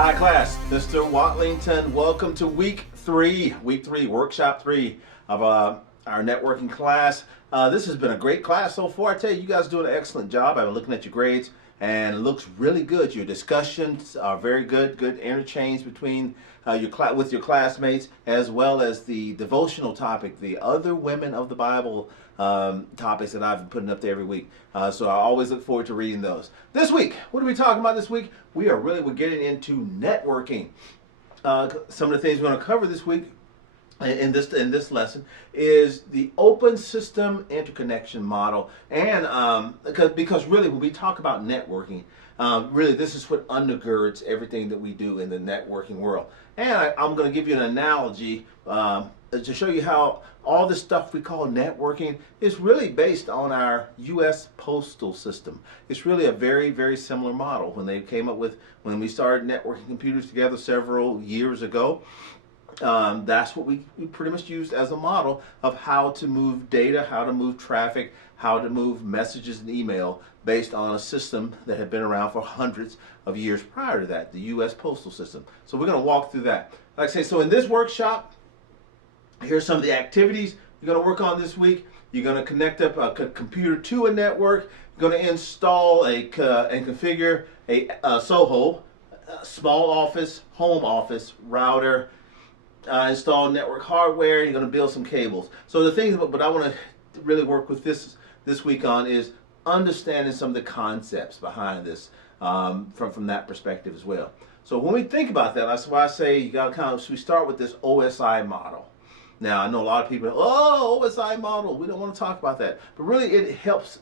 Hi class, Mr. Watlington. Welcome to week three, workshop three of our networking class. This has been a great class so far. I tell you, you guys are doing an excellent job. I've been looking at your grades and it looks really good. Your discussions are very good, good interchange between with your classmates, as well as the devotional topic, the other women of the Bible topics that I've been putting up there every week. So I always look forward to reading those. This week, what are we talking about this week? We're getting into networking. Some of the things we're going to cover this week in this lesson is the open system interconnection model, and because really when we talk about networking, really this is what undergirds everything that we do in the networking world. And I'm going to give you an analogy to show you how all this stuff we call networking is really based on our U.S. postal system. It's really a very, very similar model when we started networking computers together several years ago. That's what we pretty much used as a model of how to move data, how to move traffic, how to move messages and email based on a system that had been around for hundreds of years prior to that, the U.S. postal system. So we're going to walk through that. Like I say, so in this workshop, here's some of the activities you're going to work on this week. You're going to connect up a computer to a network. You're going to install and configure a SOHO, small office, home office router, install network hardware. You're going to build some cables. So the things, but I want to really work with this week on is understanding some of the concepts behind this from that perspective as well. So when we think about that, that's why I say you got to we start with this OSI model. Now I know a lot of people, oh, OSI model, we don't want to talk about that, but really it helps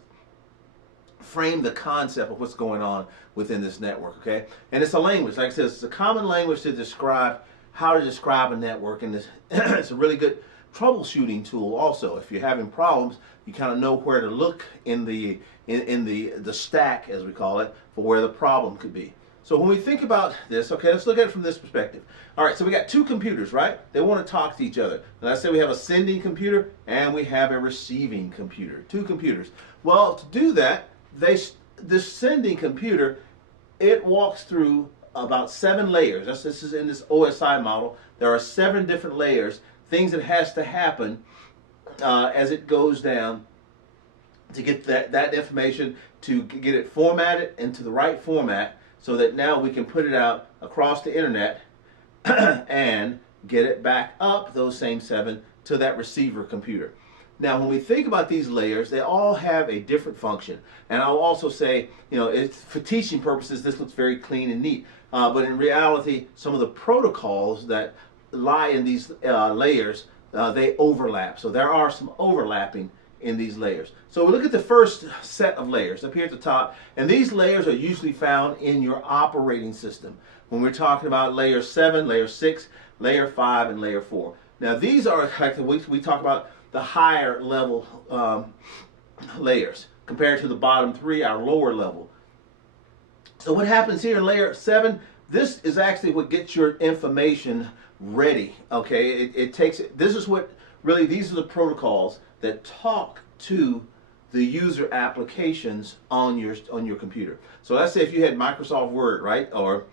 frame the concept of what's going on within this network. Okay, and it's a language, like I said, it's a common language to describe how to describe a network, and it's a really good troubleshooting tool also. If you're having problems, you kind of know where to look in the stack, as we call it, for where the problem could be. So when we think about this, okay, let's look at it from this perspective. All right, so we got two computers, right? They want to talk to each other. And let's say we have a sending computer and we have a receiving computer, two computers. Well, to do that, this sending computer, it walks through about 7 layers. This is in this OSI model. There are 7 different layers, things that has to happen as it goes down to get that information, to get it formatted into the right format so that now we can put it out across the internet and get it back up, those same 7, to that receiver computer. Now, when we think about these layers, they all have a different function. And I'll also say, for teaching purposes, this looks very clean and neat. But in reality, some of the protocols that lie in these layers, they overlap. So there are some overlapping in these layers. So we look at the first set of layers up here at the top, and these layers are usually found in your operating system. When we're talking about layer 7, layer 6, layer 5, and layer 4. Now these are like we talk about the higher level layers compared to the bottom 3, our lower level. So what happens here in layer 7, this is actually what gets your information ready. Okay, this is what really, these are the protocols that talk to the user applications on your computer. So let's say if you had Microsoft Word, right? Or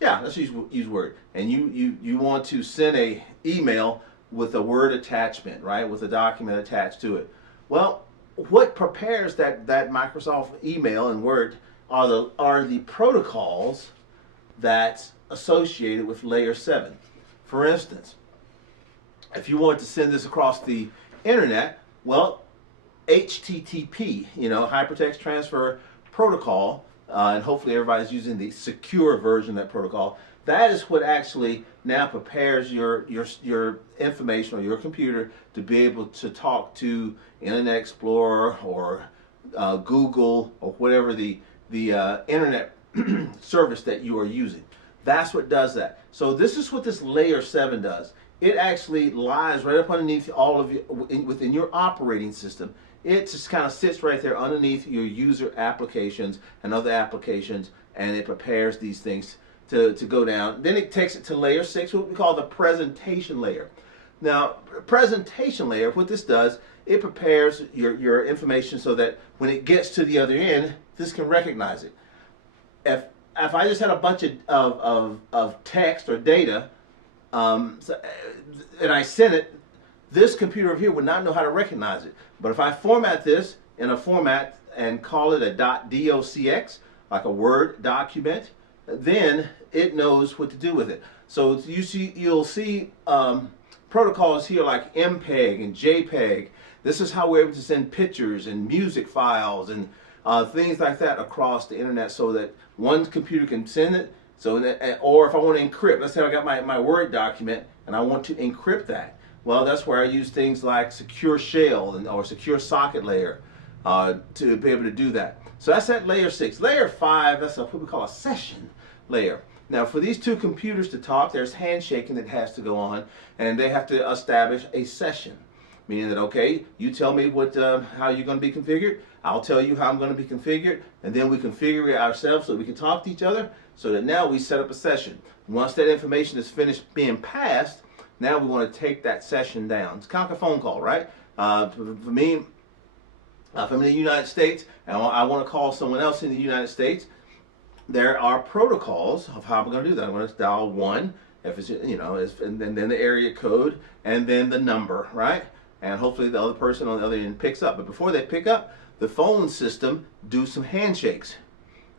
yeah, let's use Word, and you want to send a email with a Word attachment, right, with a document attached to it. Well, what prepares that Microsoft email and Word are the protocols that's associated with layer 7. For instance, if you want to send this across the internet, well, HTTP, Hypertext Transfer Protocol, and hopefully everybody's using the secure version of that protocol. That is what actually now prepares your information or your computer to be able to talk to Internet Explorer or Google or whatever the internet service that you are using. That's what does that. So this is what this layer 7 does. It actually lies right up underneath all of you within your operating system. It just kind of sits right there underneath your user applications and other applications, and it prepares these things to go down. Then it takes it to layer 6, what we call the presentation layer. Now, presentation layer, what this does, it prepares your information so that when it gets to the other end, this can recognize it. If if I just had a bunch of text or data, and I sent it, this computer over here would not know how to recognize it. But if I format this in a format and call it a .docx, like a Word document, then it knows what to do with it. So you'll see protocols here like MPEG and JPEG. This is how we're able to send pictures and music files and things like that across the internet, so that one computer can send it. So that, or if I want to encrypt, let's say I got my Word document and I want to encrypt that. Well, that's where I use things like secure shell or secure socket layer to be able to do that. So that's at layer 6. Layer 5, that's what we call a session layer. Now, for these two computers to talk, there's handshaking that has to go on, and they have to establish a session. Meaning that, okay, you tell me what how you're going to be configured, I'll tell you how I'm going to be configured, and then we configure it ourselves so we can talk to each other, so that now we set up a session. Once that information is finished being passed, now we want to take that session down. It's kind of like a phone call, right? For me, if I'm in the United States and I want to call someone else in the United States, there are protocols of how I'm going to do that. I'm going to dial 1, if it's, you know, and then the area code, and then the number, right? And hopefully the other person on the other end picks up. But before they pick up, the phone system do some handshakes.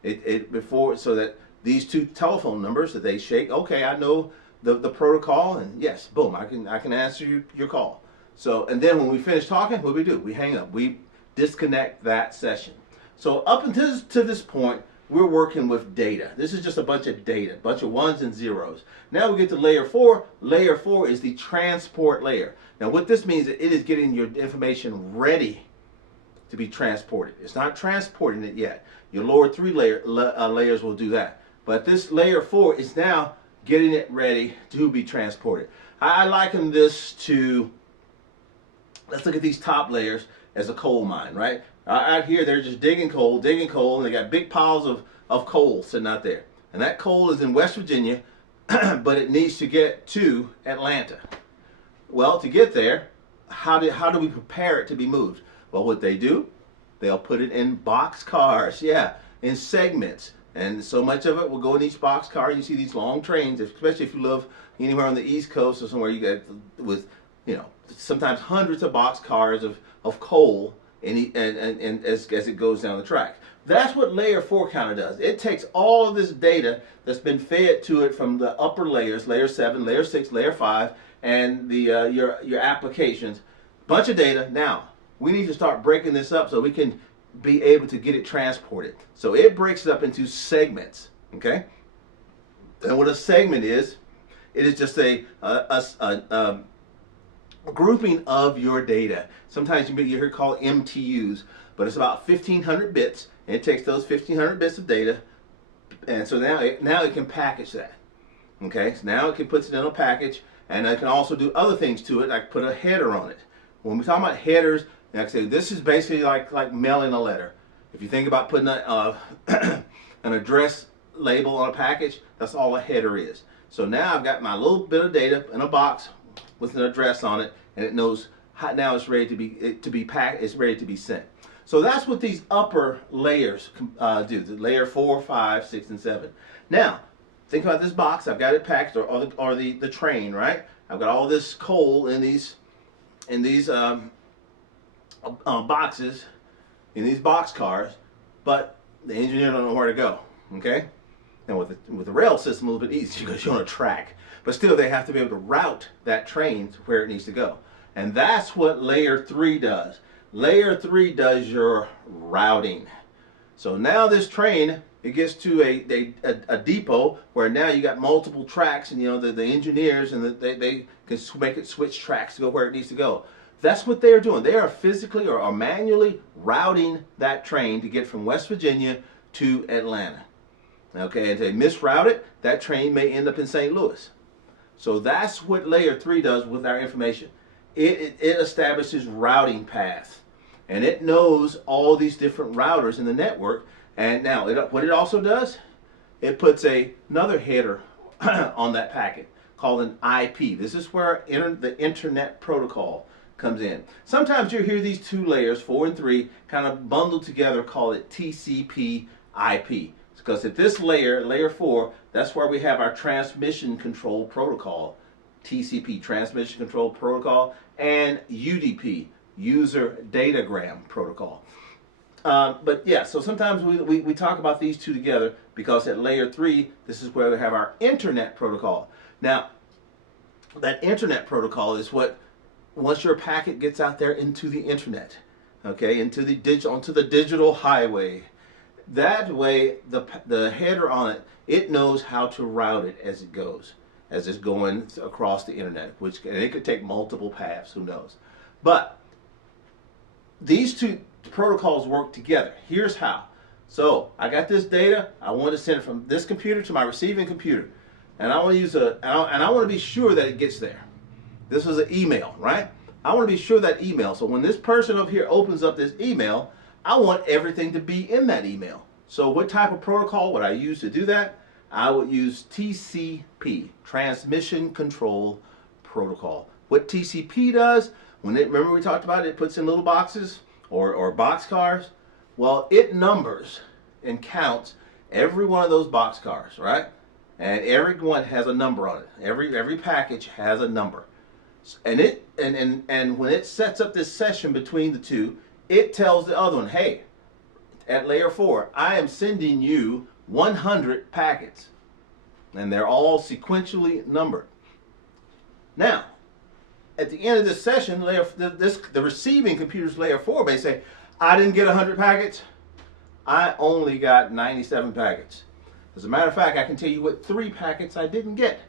So that these two telephone numbers that they shake, okay, I know the protocol, and yes, boom, I can answer your call. So, and then when we finish talking, what do? We hang up. We disconnect that session. So up until this point, we're working with data. This is just a bunch of data, a bunch of ones and zeros. Now we get to layer 4. Layer 4 is the transport layer. Now what this means is it is getting your information ready to be transported. It's not transporting it yet. Your lower 3 layers will do that. But this layer 4 is now getting it ready to be transported. I liken this to, let's look at these top layers as a coal mine, right? Out here, they're just digging coal, and they got big piles of coal sitting out there. And that coal is in West Virginia, but it needs to get to Atlanta. Well, to get there, how do we prepare it to be moved? Well, what they do, they'll put it in box cars, yeah, in segments. And so much of it will go in each box car. You see these long trains, especially if you live anywhere on the East Coast or somewhere you get with, you know, sometimes hundreds of box cars of coal and as it goes down the track. That's what layer 4 kind of does. It takes all of this data that's been fed to it from the upper layers, layer 7, layer 6, layer 5, and the your applications. Bunch of data. Now, we need to start breaking this up so we can be able to get it transported. So it breaks it up into segments, okay? And what a segment is, it is just a grouping of your data. Sometimes you hear it called MTUs, but it's about 1,500 bits, and it takes those 1,500 bits of data, and so now it can package that. Okay, so now it can put it in a package, and it can also do other things to it, like put a header on it. When we talk about headers, like I say, this is basically like mailing a letter. If you think about putting an address label on a package, that's all a header is. So now I've got my little bit of data in a box with an address on it, and it knows how now it's ready to be packed. It's ready to be sent. So that's what these upper layers do. The layer 4, 5, 6, and 7. Now think about this box. I've got it packed, or the train, right? I've got all this coal in these boxes, in these box cars, but the engineer don't know where to go. Okay. And with the rail system, a little bit easier because you're on a track. But still, they have to be able to route that train to where it needs to go. And that's what layer 3 does. Layer 3 does your routing. So now this train, it gets to a depot where now you got multiple tracks, and you know the engineers and they can make it switch tracks to go where it needs to go. That's what they're doing. They are physically or manually routing that train to get from West Virginia to Atlanta. Okay, and if they misroute it, that train may end up in St. Louis. So that's what layer 3 does with our information. It establishes routing paths, and it knows all these different routers in the network. And now what it also does, it puts another header on that packet called an IP. This is where the internet protocol comes in. Sometimes you hear these two layers, 4 and 3, kind of bundled together, call it TCPIP. Because at this layer, layer 4, that's where we have our transmission control protocol, TCP, transmission control protocol, and UDP, user datagram protocol. But yeah, so sometimes we talk about these two together because at layer 3, this is where we have our internet protocol. Now, that internet protocol is what, once your packet gets out there into the internet, okay, onto the digital highway, that way the header on it, it knows how to route it as it goes, as it's going across the internet, and it could take multiple paths, who knows. But these two protocols work together. Here's how. So I got this data, I want to send it from this computer to my receiving computer, and I want to use I want to be sure that it gets there. This is an email, right? I want to be sure that email. So when this person over here opens up this email, I want everything to be in that email. So what type of protocol would I use to do that? I would use TCP, Transmission Control Protocol. What TCP does, remember we talked about it puts in little boxes or boxcars? Well, it numbers and counts every one of those boxcars, right? And every one has a number on it. Every package has a number. And when it sets up this session between the two, it tells the other one, hey, at layer 4, I am sending you 100 packets. And they're all sequentially numbered. Now, at the end of this session, the receiving computer's layer 4 may say, I didn't get 100 packets. I only got 97 packets. As a matter of fact, I can tell you what 3 packets I didn't get.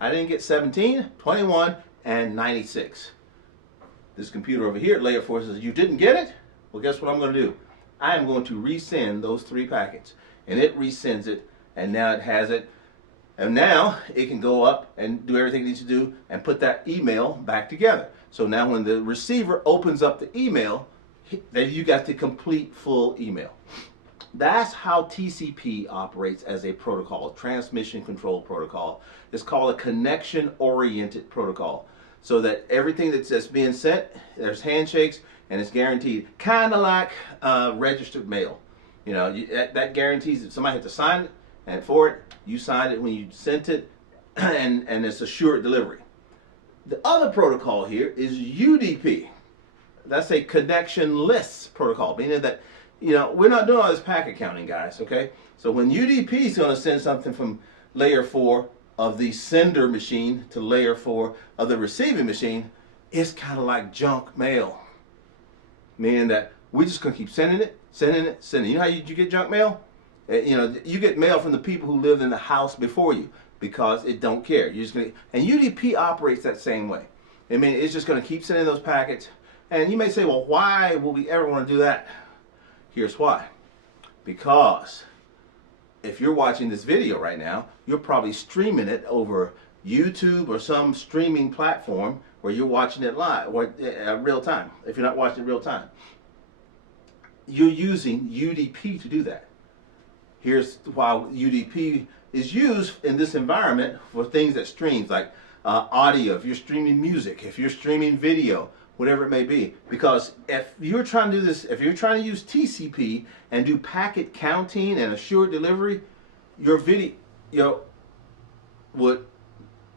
I didn't get 17, 21, and 96. This computer over here at layer 4 says, you didn't get it? Well, guess what I'm going to do? I am going to resend those 3 packets. And it resends it, and now it has it. And now it can go up and do everything it needs to do and put that email back together. So now when the receiver opens up the email, then you got the complete full email. That's how TCP operates as a protocol, transmission control protocol. It's called a connection-oriented protocol. So that everything that's being sent, there's handshakes, and it's guaranteed. Kind of like registered mail. You know, that guarantees that somebody had to sign it, and for it, you signed it when you sent it, and it's assured delivery. The other protocol here is UDP. That's a connectionless protocol, meaning that, you know, we're not doing all this packet counting, guys, okay? So when UDP is going to send something from layer 4 of the sender machine to layer 4 of the receiving machine, it's kind of like junk mail. Meaning that we're just going to keep sending it, sending it, sending it. You know how you get junk mail? You know, you get mail from the people who lived in the house before you because it don't care. You're just gonna, and UDP operates that same way. I mean, it's just going to keep sending those packets. And you may say, well, why will we ever want to do that? Here's why. Because if you're watching this video right now, you're probably streaming it over YouTube or some streaming platform where you're watching it live or real time. If you're not watching it real time, you're using UDP to do that. Here's why UDP is used in this environment for things that streams, like audio, if you're streaming music, if you're streaming video, whatever it may be. Because if you're trying to do this, if you're trying to use TCP and do packet counting and assured delivery, your video would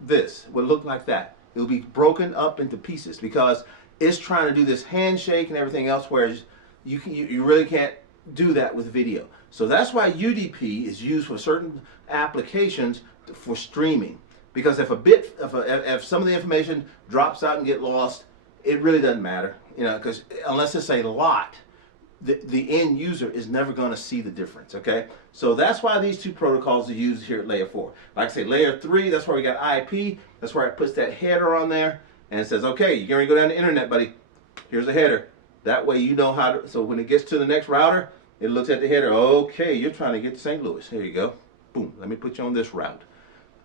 look like that. It will be broken up into pieces because it's trying to do this handshake and everything else, whereas you really can't do that with video. So that's why UDP is used for certain applications for streaming. Because if some of the information drops out and get lost, it really doesn't matter, you know, because unless it's a lot, the end user is never going to see the difference, okay? So that's why these two protocols are used here at layer 4. Like I say, layer 3, that's where we got IP. That's where it puts that header on there and it says, okay, you're going to go down the internet, buddy. Here's a header. That way you know how to, so when it gets to the next router, it looks at the header. Okay, you're trying to get to St. Louis. Here you go. Boom, let me put you on this route.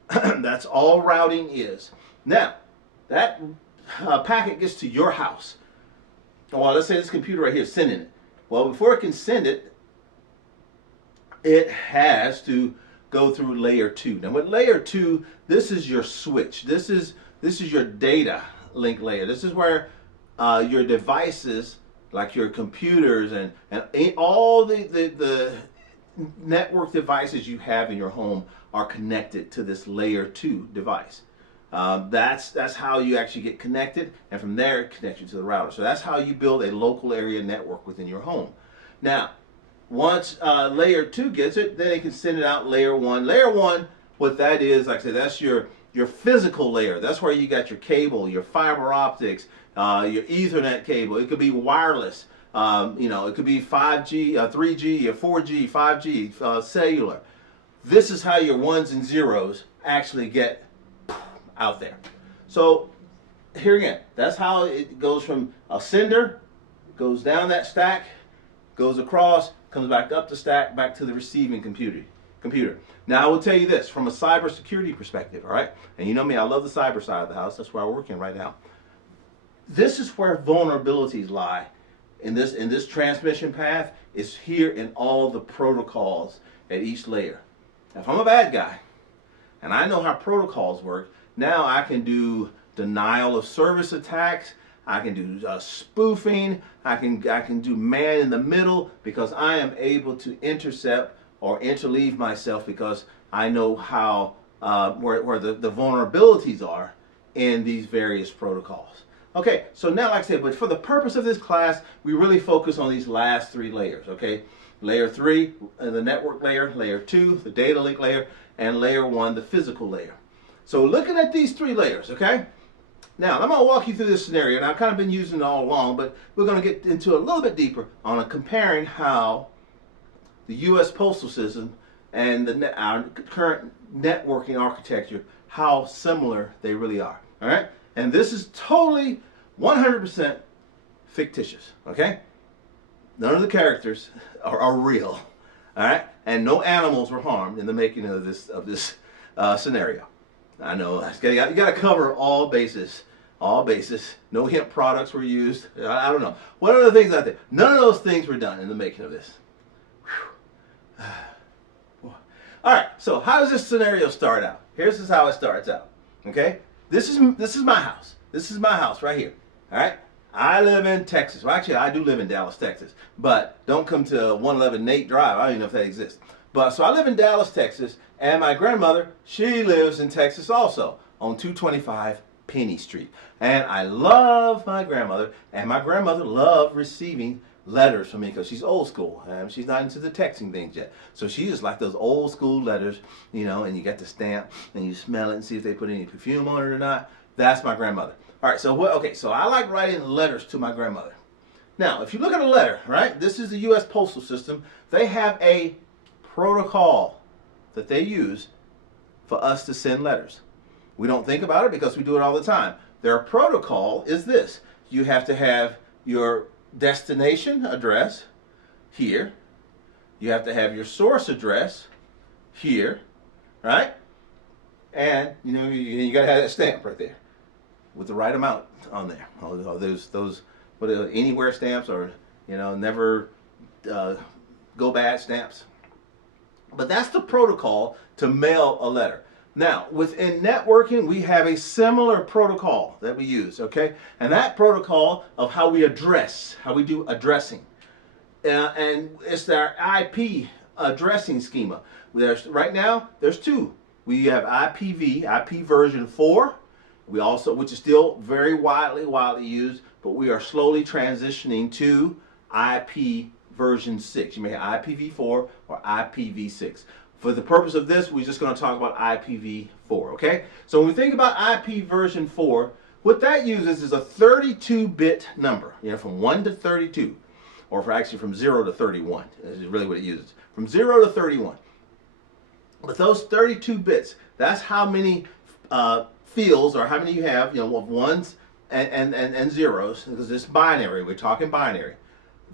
That's all routing is. Now, that packet gets to your house. Well, let's say this computer right here is sending it. Well, before it can send it, it has to go through layer 2. Now with layer 2, this is your switch. This is your data link layer. This is where your devices, like your computers and all the network devices you have in your home are connected to this layer 2 device. That's how you actually get connected, and from there it connects you to the router. So that's how you build a local area network within your home. Now, once layer 2 gets it, then they can send it out layer 1. Layer 1, what that is, like I said, that's your physical layer. That's where you got your cable, your fiber optics, your Ethernet cable. It could be wireless. It could be 5G, 3G, 4G, 5G, cellular. This is how your ones and zeros actually get out there. So here again, that's how it goes from a sender, goes down that stack, goes across, comes back up the stack, back to the receiving computer. Now I will tell you this from a cybersecurity perspective, all right? And you know me, I love the cyber side of the house. That's where I work in right now. This is where vulnerabilities lie in this transmission path, is here in all the protocols at each layer. If I'm a bad guy and I know how protocols work, now I can do denial of service attacks. I can do spoofing. I can do man in the middle, because I am able to intercept or interleave myself, because I know how where the vulnerabilities are in these various protocols. Okay, so now, like I said, but for the purpose of this class, we really focus on these last 3 layers. Okay, layer 3, the network layer; layer 2, the data link layer; and layer 1, the physical layer. So looking at these 3 layers, okay? Now, I'm going to walk you through this scenario, and I've kind of been using it all along, but we're going to get into a little bit deeper on comparing how the U.S. postal system and our current networking architecture, how similar they really are, all right? And this is totally 100% fictitious, okay? None of the characters are real, all right? And no animals were harmed in the making of this scenario. I know you got to cover all bases. No hemp products were used. I don't know. What are the things out there? None of those things were done in the making of this. All right. So how does this scenario start out? Here's how it starts out. Okay. This is my house. This is my house right here. All right. I live in Texas. Well, actually, I do live in Dallas, Texas. But don't come to 111 Nate Drive. I don't even know if that exists. But so I live in Dallas, Texas, and my grandmother, she lives in Texas also, on 225 Penny Street. And I love my grandmother, and my grandmother loved receiving letters from me, because she's old school, and she's not into the texting things yet. So she just like those old school letters, and you get the stamp, and you smell it and see if they put any perfume on it or not. That's my grandmother. All right, so I like writing letters to my grandmother. Now, if you look at a letter, right, this is the U.S. postal system. They have a protocol that they use for us to send letters. We don't think about it because we do it all the time. Their protocol is this. You have to have your destination address here. You have to have your source address here, right? And you got to have that stamp right there with the right amount on there. Those anywhere stamps, or never go bad stamps. But that's the protocol to mail a letter. Now, within networking, we have a similar protocol that we use, okay? And that protocol of how we do addressing. And it's our IP addressing schema. Right now, there's 2. We have IPv, IP version 4. We also, which is still very widely used, but we are slowly transitioning to IP version 6. You may have IPv4 or IPv6. For the purpose of this, we're just going to talk about IPv4, okay? So when we think about IP version 4, what that uses is a 32-bit number, from 1 to 32, or from 0 to 31 is really what it uses, from 0 to 31. But those 32 bits, that's how many fields, or how many you have, of ones and zeros, because it's binary. We're talking binary,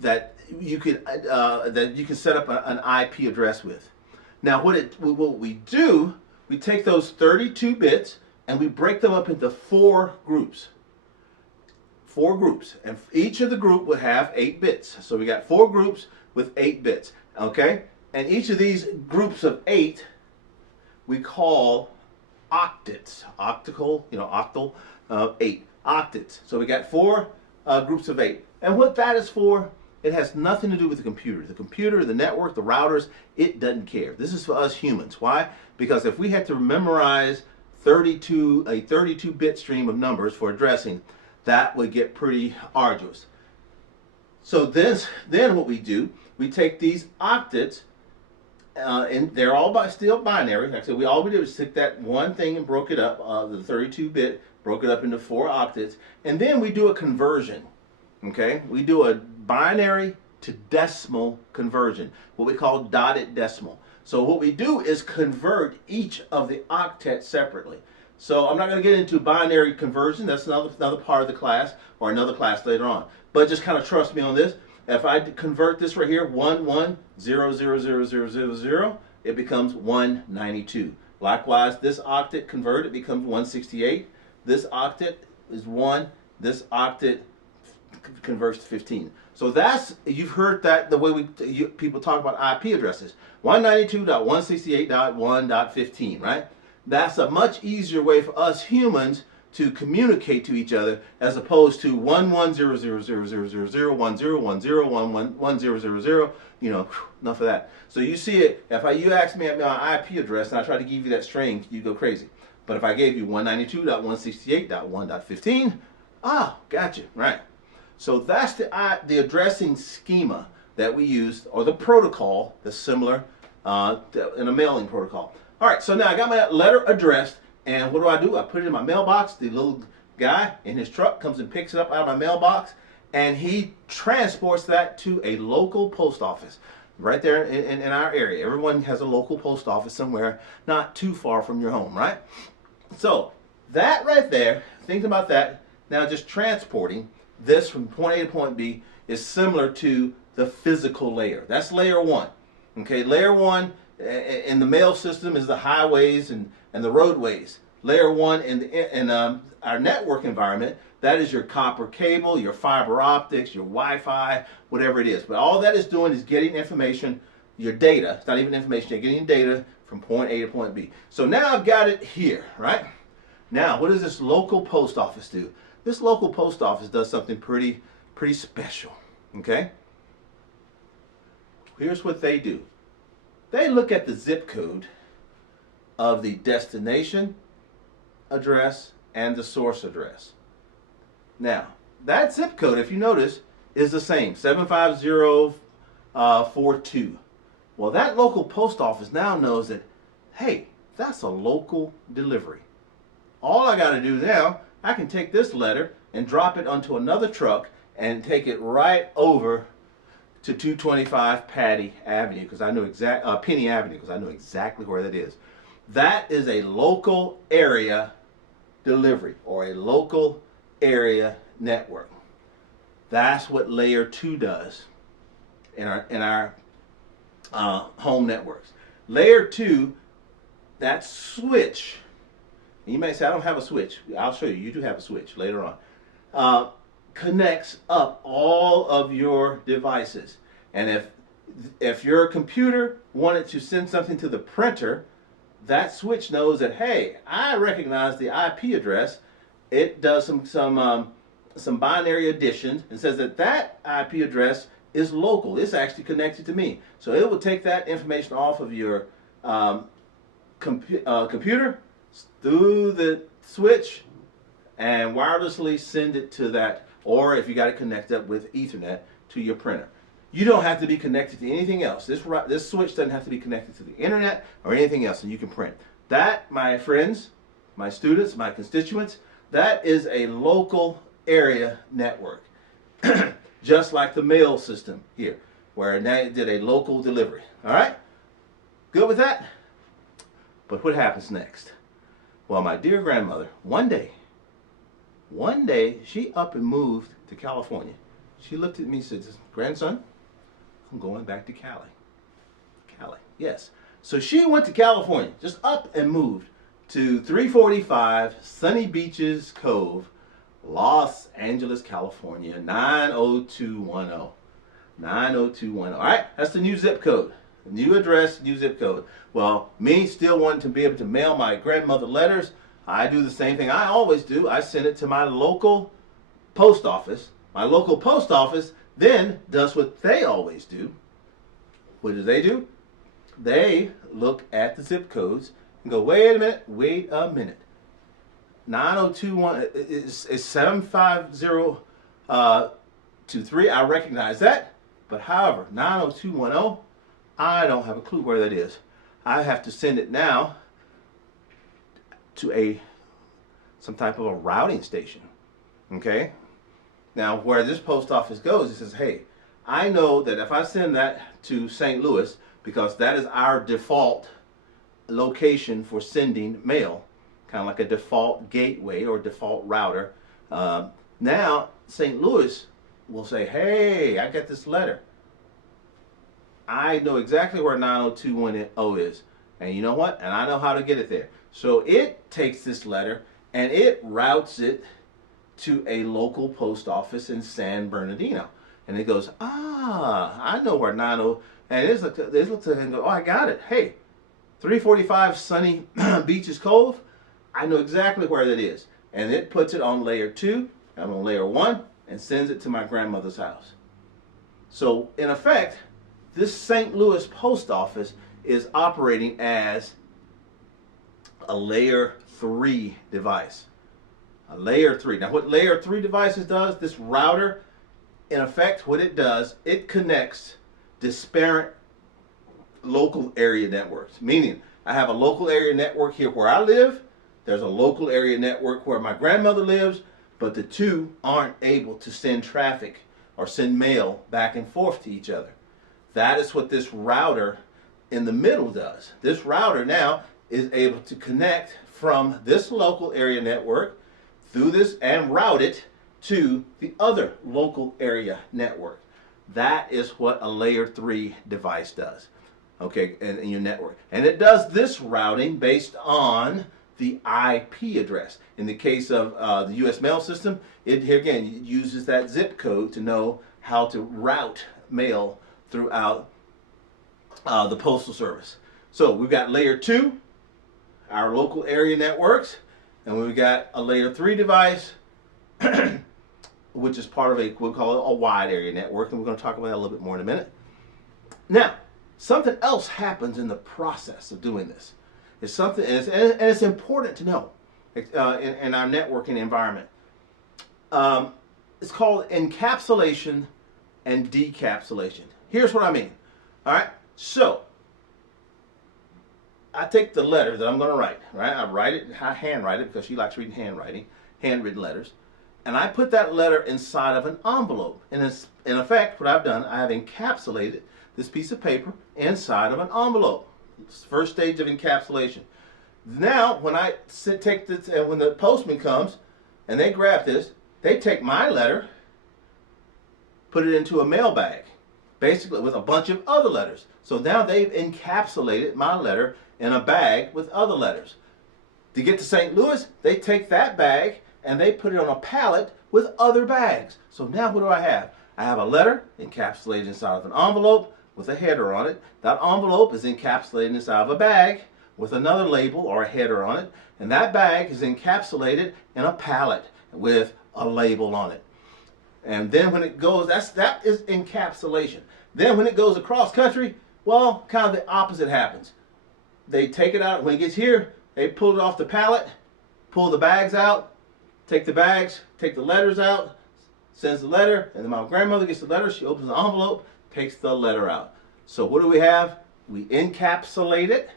that you can set up an IP address with. Now, what we do, we take those 32 bits and we break them up into 4 groups. 4 groups, and each of the group would have 8 bits. So we got 4 groups with 8 bits, okay? And each of these groups of 8 we call octets. Octal, 8 octets. So we got 4 groups of 8. And what that is for It has nothing to do with the computer. The computer, the network, the routers, it doesn't care. This is for us humans. Why? Because if we had to memorize a 32-bit stream of numbers for addressing, that would get pretty arduous. So then what we do, we take these octets, and they're all still binary. Like I said, all we did was take that one thing and broke it up, the 32-bit, broke it up into 4 octets, and then we do a conversion. Okay, we do a binary to decimal conversion, what we call dotted decimal. So what we do is convert each of the octets separately. So I'm not going to get into binary conversion. That's another part of the class, or another class later on. But just kind of trust me on this. If I convert this right here, 11000000, it becomes 192. Likewise, this octet convert, it becomes 168. This octet is 1. This octet converts to 15. So that's, you've heard that the way people talk about IP addresses. 192.168.1.15, right? That's a much easier way for us humans to communicate to each other, as opposed to 110000001010111000. You know, enough of that. So you see it. If you ask me my IP address and I try to give you that string, you go crazy. But if I gave you 192.168.1.15, gotcha, right? So that's the addressing schema that we use, or the protocol that's similar in a mailing protocol. All right, so now I got my letter addressed, and what do? I put it in my mailbox. The little guy in his truck comes and picks it up out of my mailbox, and he transports that to a local post office right there in our area. Everyone has a local post office somewhere not too far from your home, right? So that right there, think about that. Now just transporting this from point A to point B is similar to the physical layer. That's layer 1. Okay, layer 1 in the mail system is the highways and the roadways. Layer 1 in our network environment, that is your copper cable, your fiber optics, your Wi-Fi, whatever it is. But all that is doing is getting information, your data. It's not even information, you're getting data from point A to point B. So now I've got it here, right? Now, what does this local post office do? This local post office does something pretty special, okay? Here's what they do. They look at the zip code of the destination address and the source address. Now, that zip code, if you notice, is the same, 75042. Well, that local post office now knows that, hey, that's a local delivery. All I got to do now, I can take this letter and drop it onto another truck and take it right over to 225 Penny Avenue, because I know exactly where that is. That is a local area delivery, or a local area network. That's what layer 2 does in our home networks. Layer 2, that switch. You may say, I don't have a switch. I'll show you. You do have a switch later on. Connects up all of your devices. And if your computer wanted to send something to the printer, that switch knows that, hey, I recognize the IP address. It does some binary addition and says that IP address is local. It's actually connected to me. So it will take that information off of your computer through the switch and wirelessly send it to that, or if you got to connect up with Ethernet, to your printer. You don't have to be connected to anything else. This switch doesn't have to be connected to the internet or anything else, and you can print. That, my friends, my students, my constituents, that is a local area network. Just like the mail system here, where they did a local delivery. All right? Good with that? But what happens next? Well, my dear grandmother, one day, she up and moved to California. She looked at me and said, grandson, I'm going back to Cali. Cali, yes. So she went to California, just up and moved to 345 Sunny Beaches Cove, Los Angeles, California, 90210. 90210. All right, that's the new zip code. New address, new zip code. Well, me still wanting to be able to mail my grandmother letters, I do the same thing I always do. I send it to my local post office. My local post office then does what they always do. What do? They look at the zip codes and go, wait a minute. 9021 is 75023. I recognize that. But however, 90210, I don't have a clue where that is. I have to send it now to some type of a routing station. Okay? Now, where this post office goes, it says, hey, I know that if I send that to St. Louis, because that is our default location for sending mail, kind of like a default gateway or default router, now St. Louis will say, hey, I got this letter. I know exactly where 90210 is. And you know what? And I know how to get it there. So it takes this letter and it routes it to a local post office in San Bernardino. And it goes, I know where 90, and it looks at it and go, oh, I got it. Hey, 345 Sunny Beaches Cove, I know exactly where that is. And it puts it on layer 2, I'm on layer 1, and sends it to my grandmother's house. So in effect, this St. Louis post office is operating as a layer 3 device. A layer 3. Now what layer 3 devices does, this router, in effect, what it does, it connects disparate local area networks. Meaning, I have a local area network here where I live, there's a local area network where my grandmother lives, but the two aren't able to send traffic or send mail back and forth to each other. That is what this router in the middle does. This router now is able to connect from this local area network through this and route it to the other local area network. That is what a layer 3 device does, okay, in your network. And it does this routing based on the IP address. In the case of the U.S. mail system, it here again uses that zip code to know how to route mail throughout the Postal Service. So we've got layer 2, our local area networks, and we've got a layer 3 device, which is part of we'll call it a wide area network, and we're going to talk about that a little bit more in a minute. Now, something else happens in the process of doing this. It's something, and it's important to know in our networking environment. It's called encapsulation and decapsulation. Here's what I mean. All right, so I take the letter that I'm going to write. Right, I write it, I handwrite it because she likes reading handwritten letters, and I put that letter inside of an envelope. And in effect, what I've done, I have encapsulated this piece of paper inside of an envelope. First stage of encapsulation. Now, when I take this, and when the postman comes and they grab this, they take my letter, put it into a mail bag, basically with a bunch of other letters. So now they've encapsulated my letter in a bag with other letters. To get to St. Louis, they take that bag and they put it on a pallet with other bags. So now what do I have? I have a letter encapsulated inside of an envelope with a header on it. That envelope is encapsulated inside of a bag with another label or a header on it, and that bag is encapsulated in a pallet with a label on it. And then when it goes, that is encapsulation. Then when it goes across country, well, kind of the opposite happens. They take it out, when it gets here, they pull it off the pallet, pull the bags out, take the bags, take the letters out, sends the letter, and then my grandmother gets the letter, she opens the envelope, takes the letter out. So what do we have? We encapsulate it,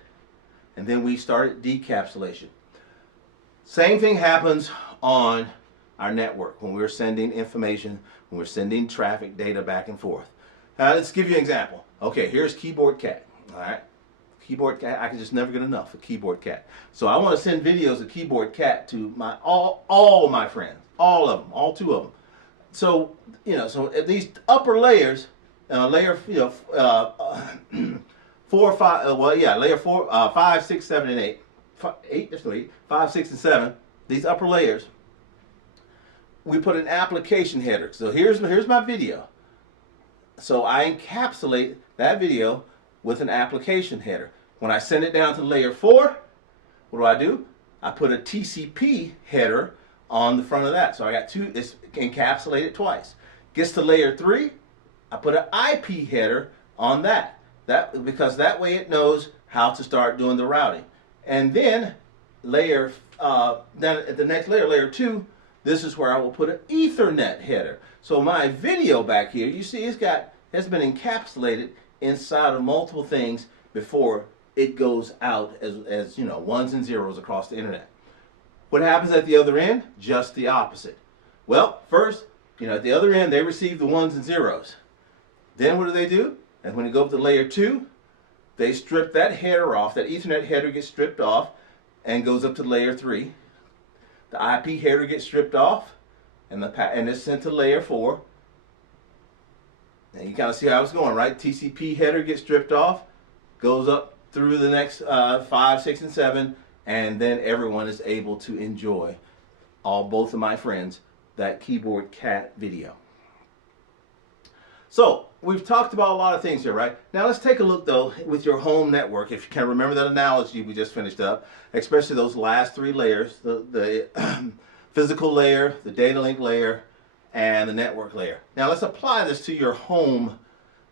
and then we start decapsulation. Same thing happens on our network when we're sending information, when we're sending traffic data back and forth. Let's give you an example. Okay, here's Keyboard Cat. All right, Keyboard Cat. I can just never get enough of Keyboard Cat. So I want to send videos of Keyboard Cat to my all my friends, all of them, all 2 of them. So so at these upper layers. Layer 4 or 5, layer 4, 5, 6, 7, and 8. 8, there's no 8. 5, 6, and 7. These upper layers, we put an application header. So here's my video. So I encapsulate that video with an application header. When I send it down to layer 4, what do? I put a TCP header on the front of that. So I got 2. It's encapsulated twice. Gets to layer 3. I put an IP header on that. Because that way it knows how to start doing the routing. And then then at the next layer, layer 2, this is where I will put an Ethernet header. So my video back here, you see has been encapsulated inside of multiple things before it goes out as you know, ones and zeros across the internet. What happens at the other end? Just the opposite. Well, first, you know, at the other end, they receive the ones and zeros. Then what do? And when you go up to layer 2, they strip that header off. That Ethernet header gets stripped off and goes up to layer 3. The IP header gets stripped off and it's sent to layer 4. And you kind of see how it's going, right? TCP header gets stripped off, goes up through the next 5, 6, and 7, and then everyone is able to enjoy, both of my friends, that keyboard cat video. So we've talked about a lot of things here, right? Now let's take a look though with your home network. If you can remember that analogy we just finished up, especially those last 3 layers, the physical layer, the data link layer, and the network layer. Now let's apply this to your home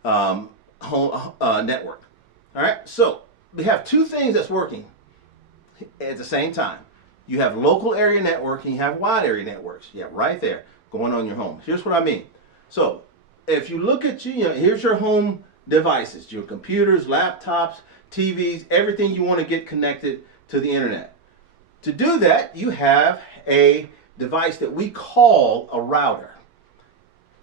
network. All right, so we have 2 things that's working at the same time. You have local area network and you have wide area networks. Yeah, right there, going on your home. Here's what I mean. So if you look at here's your home devices, your computers, laptops, TVs, everything you want to get connected to the internet. To do that, you have a device that we call a router.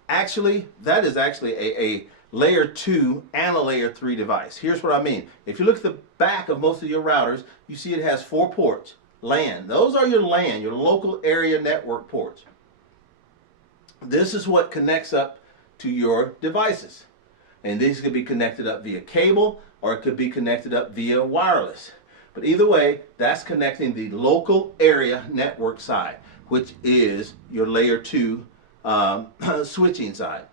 Actually, that is actually a layer 2 and a layer 3 device. Here's what I mean. If you look at the back of most of your routers, you see it has 4 ports. LAN. Those are your LAN, your local area network ports. This is what connects up to your devices. And these could be connected up via cable or it could be connected up via wireless. But either way, that's connecting the local area network side, which is your layer 2 switching side.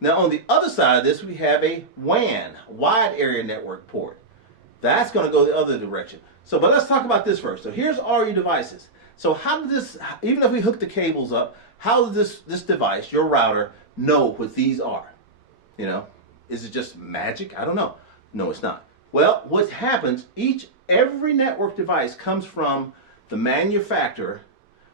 Now on the other side of this, we have a WAN, wide area network port. That's going to go the other direction. So, but let's talk about this first. So here's all your devices. So how did this, even if we hook the cables up, how does this device, your router, know what these are? You know, is it just magic? I don't know. No, it's not. Well, what happens, every network device comes from the manufacturer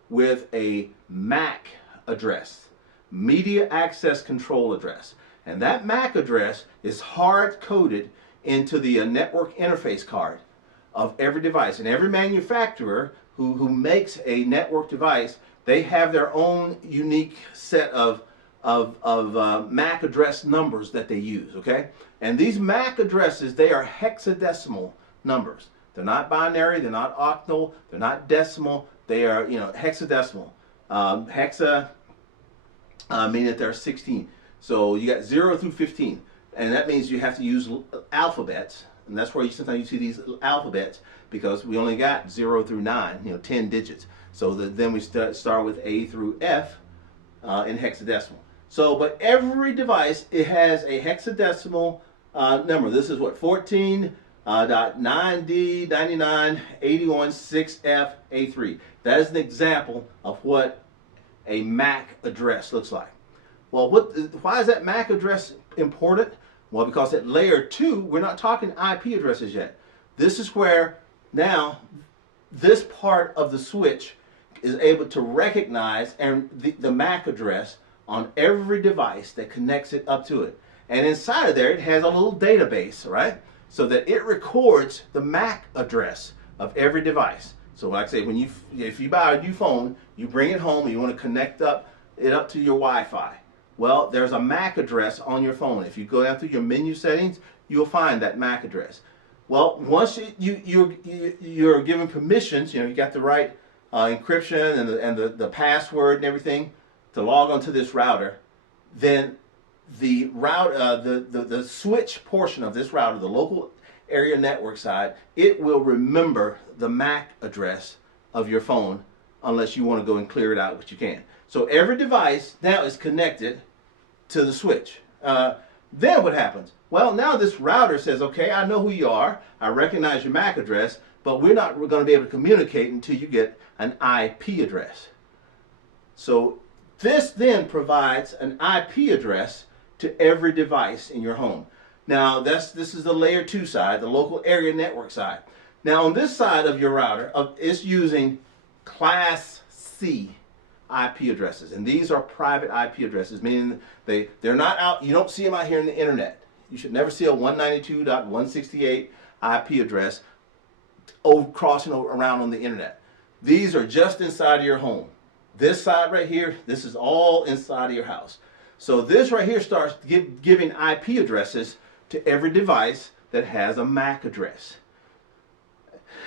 with a MAC address, Media Access Control Address. And that MAC address is hard-coded into the network interface card of every device. And every manufacturer who makes a network device, they have their own unique set of MAC address numbers that they use, okay? And these MAC addresses, they are hexadecimal numbers. They're not binary, they're not octal, they're not decimal, they are, hexadecimal. Hexa meaning that there are 16. So you got 0 through 15. And that means you have to use alphabets. And that's where sometimes you see these alphabets, because we only got 0 through 9, 10 digits. So then we start with A through F in hexadecimal. So, but every device, it has a hexadecimal number. This is what, 14.9D9981.6F.A3. That is an example of what a MAC address looks like. Well, why is that MAC address important? Well, because at layer 2, we're not talking IP addresses yet. This is where now this part of the switch is able to recognize the MAC address on every device that connects it up to it. And inside of there, it has a little database, right? So that it records the MAC address of every device. So like I say, if you buy a new phone, you bring it home and you want to connect it up to your Wi-Fi. Well, there's a MAC address on your phone. If you go down through your menu settings, you'll find that MAC address. Well, once you're given permissions, you got the right encryption and the password and everything to log onto this router, then the switch portion of this router, the local area network side, it will remember the MAC address of your phone unless you want to go and clear it out, which you can. So every device now is connected to the switch. Then what happens? Well, now this router says, okay, I know who you are, I recognize your MAC address, but we're not going to be able to communicate until you get an IP address. So this then provides an IP address to every device in your home. Now this is the layer 2 side, the local area network side. Now on this side of your router, it's using Class C IP addresses, and these are private IP addresses, meaning they're not out. You don't see them out here in the internet. You should never see a 192.168 IP address crossing around on the internet. These are just inside of your home. This side right here, this is all inside of your house. So this right here starts giving IP addresses to every device that has a MAC address.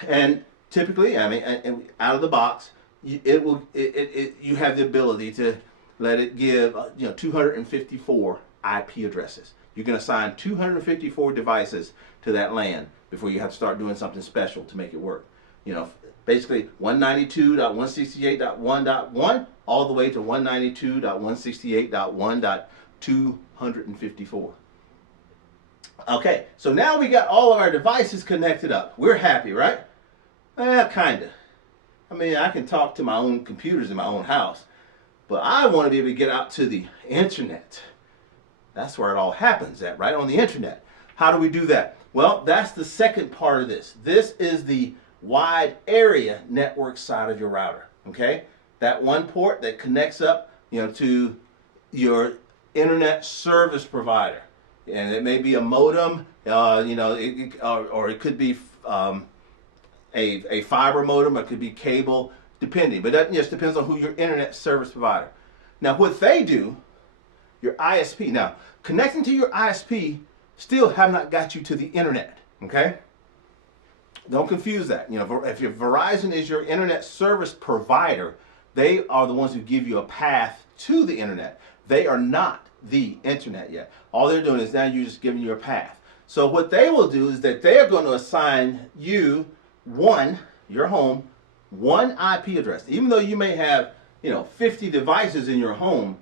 And typically, I mean, and out of the box, you have the ability to let it give 254 IP addresses. You can assign 254 devices to that LAN before you have to start doing something special to make it work. Basically 192.168.1.1 all the way to 192.168.1.254. Okay, so now we got all of our devices connected up. We're happy, right? Kinda. I mean, I can talk to my own computers in my own house, but I want to be able to get out to the internet. That's where it all happens at, right? On the internet. How do we do that? Well, that's the second part of this. This is the wide area network side of your router, okay? That one port that connects up, to your internet service provider. And it may be a modem, or it could be a fiber modem, or it could be cable, depending. But that just depends on who your internet service provider. Now, what they do, your ISP. Now, connecting to your ISP still have not got you to the internet, okay? Don't confuse that. If your Verizon is your internet service provider, they are the ones who give you a path to the internet. They are not the internet yet. All they're doing is now you're just giving you a path. So what they will do is that they are going to assign you your home, one IP address. Even though you may have 50 devices in your home,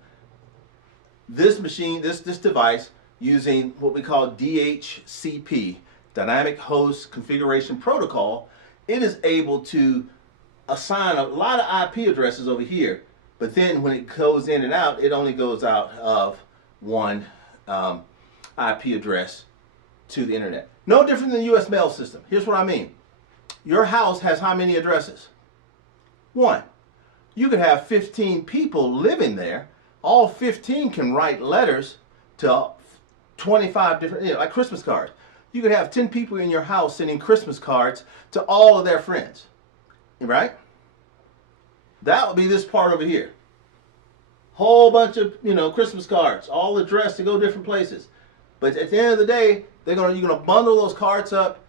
this machine, this device, using what we call DHCP, Dynamic Host Configuration Protocol, it is able to assign a lot of IP addresses over here, but then when it goes in and out, it only goes out of one IP address to the internet. No different than the US mail system. Here's what I mean. Your house has how many addresses? One. You could have 15 people living there. All 15 can write letters to 25 different, like Christmas cards. You could have 10 people in your house sending Christmas cards to all of their friends, right? That would be this part over here. Whole bunch of, Christmas cards, all addressed to go different places. But at the end of the day, you're gonna bundle those cards up,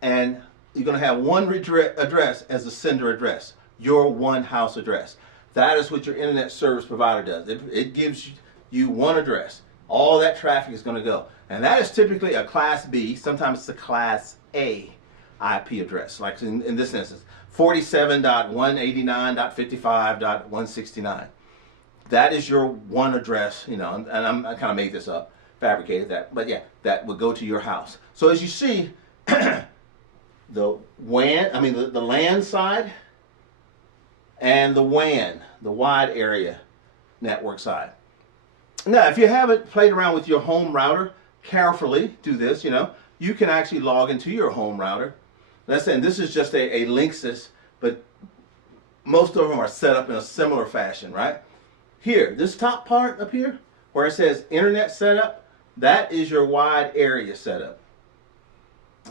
and you're gonna have one address as the sender address, your one house address. That is what your internet service provider does. It gives you one address. All that traffic is going to go. And that is typically a Class B, sometimes it's a Class A IP address, like in this instance, 47.189.55.169. That is your one address, and I kind of made this up, fabricated that, but yeah, that would go to your house. So as you see, the LAN side and the WAN, the wide area network side. Now, if you haven't played around with your home router, carefully do this, you can actually log into your home router. Let's say, and this is just a Linksys, but most of them are set up in a similar fashion, right? Here, this top part up here, where it says internet setup, that is your wide area setup.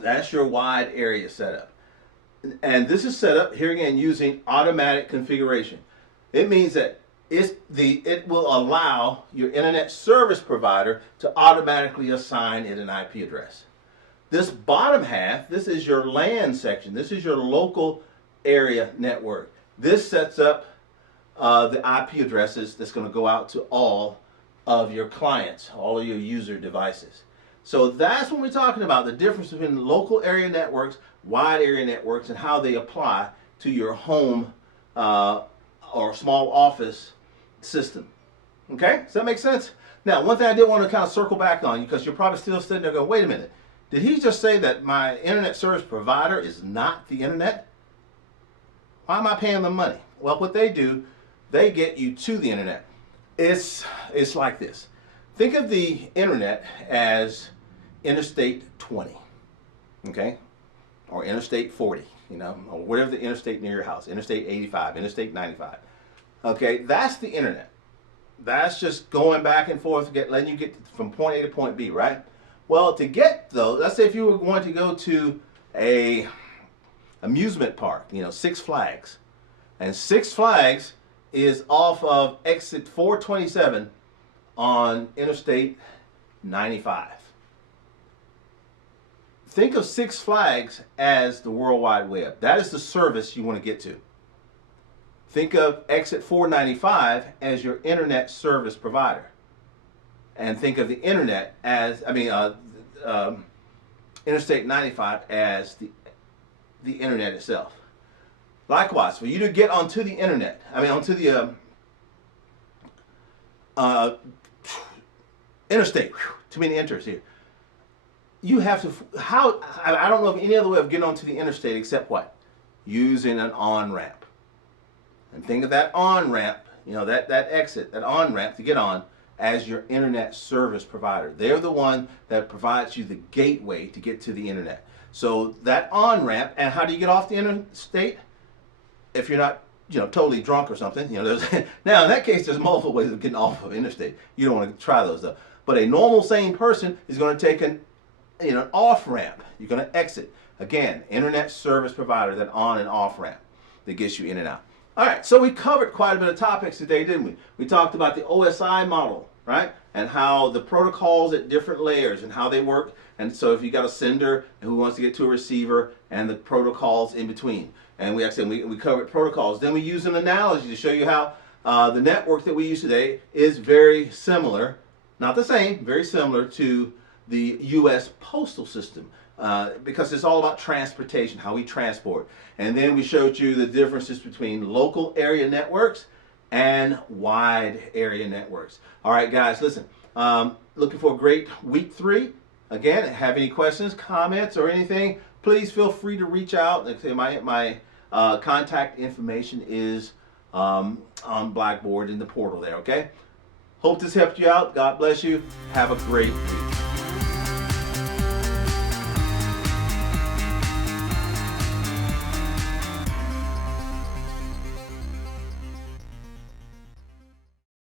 That's your wide area setup. And this is set up, here again, using automatic configuration. It means that it will allow your internet service provider to automatically assign it an IP address. This bottom half, this is your LAN section. This is your local area network. This sets up the IP addresses that's going to go out to all of your clients, all of your user devices. So that's what we're talking about, the difference between local area networks, wide area networks, and how they apply to your home or small office system. Okay, does that make sense? Now, one thing I did want to kind of circle back on, because you're probably still sitting there going, wait a minute, did he just say that my internet service provider is not the internet? Why am I paying them money? Well, what they do, they get you to the internet. It's like this. Think of the internet as Interstate 20, okay? Or Interstate 40, you know, or whatever the interstate near your house, Interstate 85, Interstate 95. Okay, that's the internet. That's just going back and forth, letting you get from point A to point B, right? Well, to get though, let's say if you were going to go to a amusement park, you know, Six Flags, and Six Flags is off of exit 427 on Interstate 95. Think of Six Flags as the World Wide Web. That is the service you want to get to. Think of exit 495 as your internet service provider. And think of the internet as, Interstate 95 as the internet itself. Likewise, for you to get onto the internet, onto the interstate, too many enters here. You have to, I don't know of any other way of getting onto the interstate except what? Using an on-ramp. And think of that on-ramp, you know, that exit, that on-ramp to get on as your internet service provider. They're the one that provides you the gateway to get to the internet. So that on-ramp, and how do you get off the interstate? If you're not, you know, totally drunk or something, you know, there's now in that case there's multiple ways of getting off of interstate. You don't want to try those though. But a normal sane person is going to take an off-ramp. You're going to exit. Again, internet service provider, that on and off ramp that gets you in and out. All right, so we covered quite a bit of topics today, didn't we? We talked about the OSI model, right? And how the protocols at different layers and how they work. And so if you got a sender who wants to get to a receiver and the protocols in between. And we covered protocols. Then we used an analogy to show you how the network that we use today is very similar, not the same, very similar to the U.S. postal system. Because it's all about transportation, how we transport. And then we showed you the differences between local area networks and wide area networks. All right, guys, listen, looking for a great week 3. Again, have any questions, comments, or anything, please feel free to reach out. Like I say, my contact information is on Blackboard in the portal there, okay? Hope this helped you out. God bless you. Have a great week.